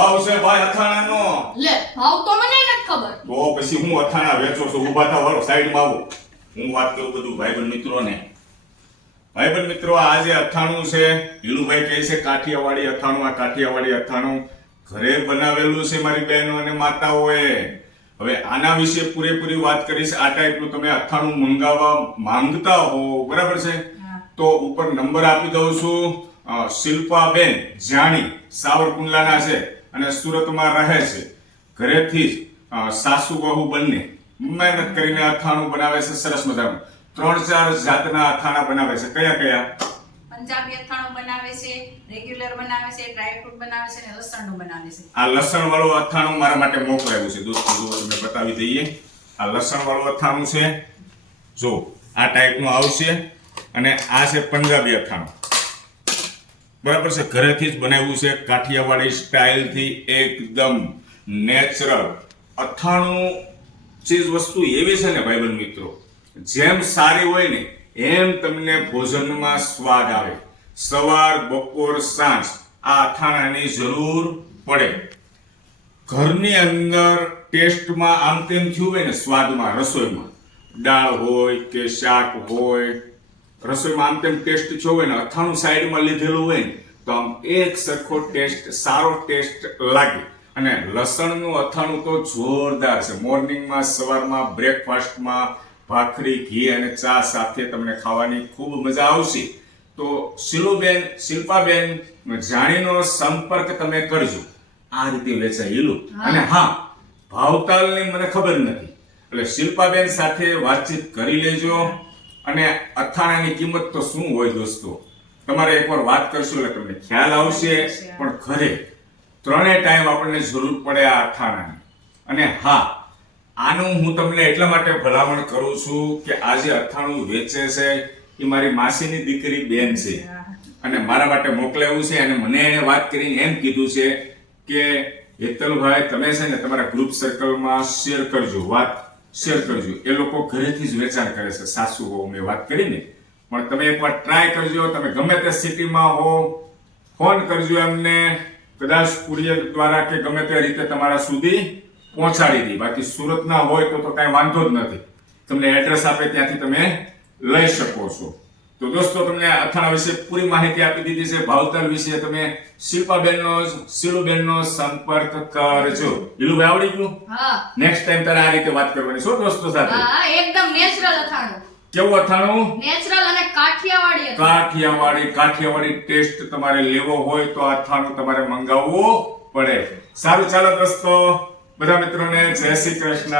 ભાવ છે ભાઈ અથાણાનો? લે ભાવ તો મને નથી ખબર. તો પછી હું અથાણા વેચો છું? ઊભા થાવ, વાળો સાઈડમાં આવો. હું વાત કરું બધું ભાઈબંધ મિત્રોને. ભાઈબંધ મિત્રો, આ જે અથાણું છે, હીલુભાઈ કહે છે કાઠિયાવાડી અથાણું. આ કાઠિયાવાડી અથાણું ઘરે બનાવેલું છે મારી બહેનો અને માતાઓએ. હવે આના વિશે પૂરેપૂરી વાત કરીશ. આ ટાઈપનું તમે અથાણું મંગાવવા માંગતા હો, બરાબર છે, તો ઉપર નંબર આપી દઉં છું. શિલ્પાબેન જાણી સાવરકુંડલાના છે અને સુરતમાં રહે છે. ઘરેથી જ સાસુ વહુ બંને મહેનત કરીને અથાણું બનાવે છે. સરસ મજાનું 3-4 જાતના અથાણા બનાવે છે. કયા કયા? પંજાબી અથાણું બનાવે છે, રેગ્યુલર બનાવે છે, ડ્રાય ફ્રૂટ બનાવે છે અને લસણનું બનાવે છે. આ લસણ વાળું અથાણું મારા માટે મોકલાયું છે દોસ્તો. જો તમે બતાવી દઈએ. આ લસણ વાળું અથાણું છે. જો આ ટાઈપનું આવશે. અને આ છે પંજાબી અથાણું, બરાબર છે. ઘરેથી જ બનાવ્યું છે, કાઠિયાવાડી સ્ટાઇલથી, એકદમ નેચરલ અથાણું. ચીજ વસ્તુ એવી છે ને ભાઈબંધ મિત્રો, જેમ સારી હોય ને એમ તમને ભોજનમાં સ્વાદ આવે. સવાર, બપોર, સાંજ આ અથાણાની જરૂર પડે. ઘરની અંદર ટેસ્ટમાં આમ તેમ થયું હોય ને, સ્વાદમાં, રસોઈમાં, દાળ હોય કે શાક હોય, રસોઈમાં આમ તેમ ટેસ્ટ થયો હોય ને, અથાણું સાઈડમાં લીધેલું હોય ને, તો આમ એક સરખો ટેસ્ટ, સારો ટેસ્ટ લાગે. અને લસણનું અથાણું તો જોરદાર છે. મોર્નિંગમાં, સવારમાં, બ્રેકફાસ્ટમાં ભાખરી, ઘી અને ચા સાથે તમને ખાવાની ખૂબ મજા આવશે. તો શિલ્પાબેન જાણીનો સંપર્ક તમે કરજો. આ રીતે વેચાયેલું. અને હા, ભાવતાલની મને ખબર નથી, એટલે શિલ્પાબેન સાથે વાતચીત કરી લેજો. અને અથાણાની કિંમત તો શું હોય દોસ્તો, તમારે એકવાર વાત કરશો એટલે તમને ખ્યાલ આવશે. પણ ઘરે 3 ટાઈમ આપણને જરૂર પડે આ અથાણાની. અને હા, આનું હું તમને એટલા માટે ભલામણ કરું છું કે આ જે અથાણું વેચે છે એ મારી માસીની દીકરી બેન છે અને મારા માટે મોકલાવ્યું છે. અને મને એને વાત કરીને એમ કીધું છે કે હેતલભાઈ, તમે છે ને તમારા ગ્રુપ સર્કલમાં શેર કરજો, વાત શેર કરજો. એ લોકો ઘરેથી જ વેચાણ કરે છે, સાસુ હો મેં વાત કરીને. પણ તમે એકવાર ટ્રાય કરજો. તમે ગમે તે સિટીમાં હો, ફોન કરજો એમને, કદાચ કુરિયર દ્વારા કે ગમે તે રીતે તમારા સુધી પહોંચાડી દી. બાકી સુરતના હોય તો કાંઈ વાંધો જ નથી. તમને એડ્રેસ આપે ત્યાંથી તમે લઈ શકો છો. તો દોસ્તો, તમને અથાણા વિશે પૂરી માહિતી આપી દીધી છે. ભાવતાલ વિશે તમે શિલુબેનનો સંપર્ક કરજો. હિલુભાઈ, આવડી ગયું? હા. નેક્સ્ટ ટાઈમ તારે આ રીતે વાત કરવાની છો દોસ્તો સાથે. હા, એકદમ નેચરલ અથાણું. કેવું અથાણું? નેચરલ અને કાઠિયાવાડી અથાણું. કાઠિયાવાડી ટેસ્ટ તમારે લેવો હોય તો આ અથાણું તમારે મંગાવવું પડે. સારું, ચાલો દોસ્તો, બધા મિત્રોને જય શ્રી કૃષ્ણ.